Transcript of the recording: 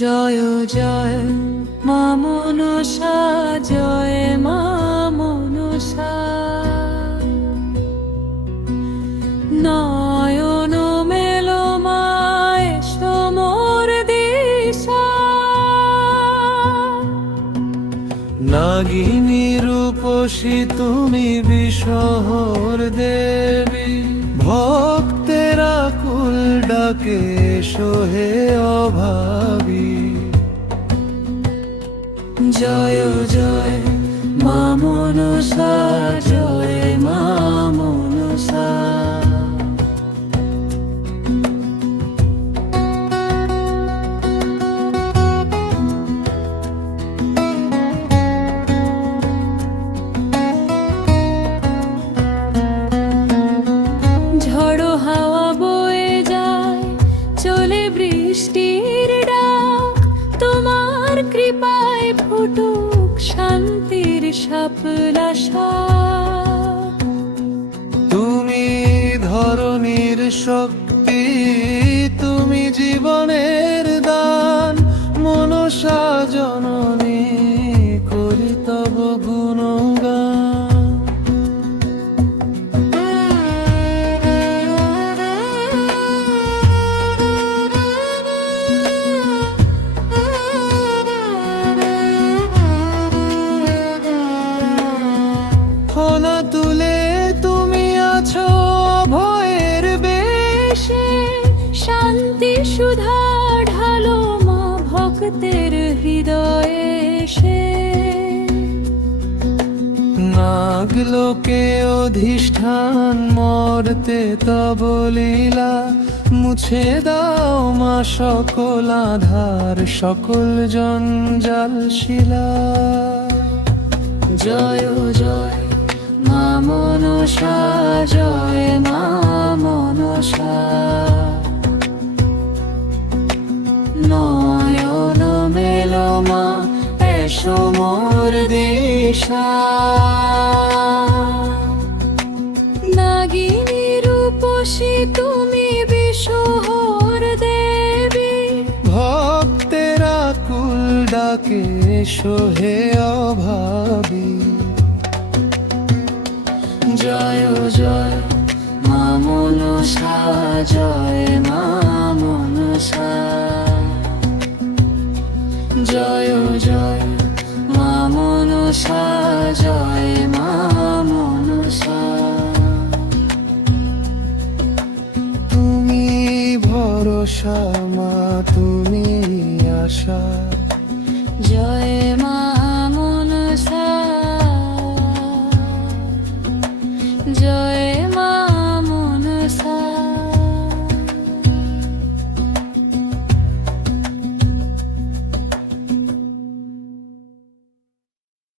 জয় জয় মা মনসা, জয় মা মনসা। নয়ন মেলো মায় সমর দিশা, নাগিনী রূপসী তুমি বিষহর দেবী, ভক্তেরা কুল ডাকে সোহে অভাবী। জয় জয় মা মনসা, জয় মা মনসা। ঝড়ো হাওয়া বয়ে যায়, চলে বৃষ্টির ডাক, তোমার কৃপায় ফুটুক শান্তির শাপলা শাক। তুমি ধরণীর শক্তি, তুমি জীবনের দান, মনসা জননী করি তব গুণগান। ফনা তুলে তুমি আছো ভয়ের বেশে, শান্তি সুধা ঢালো মা ভক্তের হৃদয়ে সে। নাগলোকে অধিষ্ঠান মর্তে তব লীলা, মুছে দাও মা সকল আধার, সকল জঞ্জাল শিলা। জয় জয় মা মনসা, জয় মা মনসা। নয়ন মেলো মা এসো মোর দিশা, নাগিনী রূপসী তুমি বিষহর দেবী, ভক্তেরা কুল ডাকে সোহে অভাবী। জয় জয় মা মনসা, জয় মা মনসা। জয় জয় মা মনসা, জয় মা মনসা। তুমি ভরসা মা, তুমি আশা। জয় মা মনসা, জয়